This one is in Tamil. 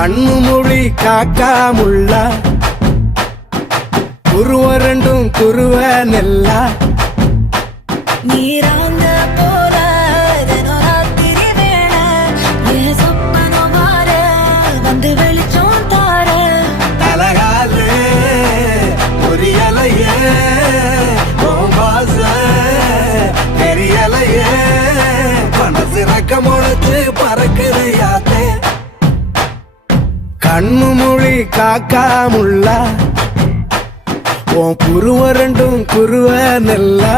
கண்ணு மொழி காக்காமுள்ள குருவரண்டும் குருவ நெல்லா நீராங்க போல ராத்திரி வேள என் சொப்பனம் வார வந்து வெளிச்சம் தார தலகாலு புரியலையே பாச தெரியலையே மனசு ரக்க முளைச்சு பறக்குது யாத்தே கண்ணு மொழி காக்காமுள்ள உன் குருவ ரெண்டும் குருவ நெல்லா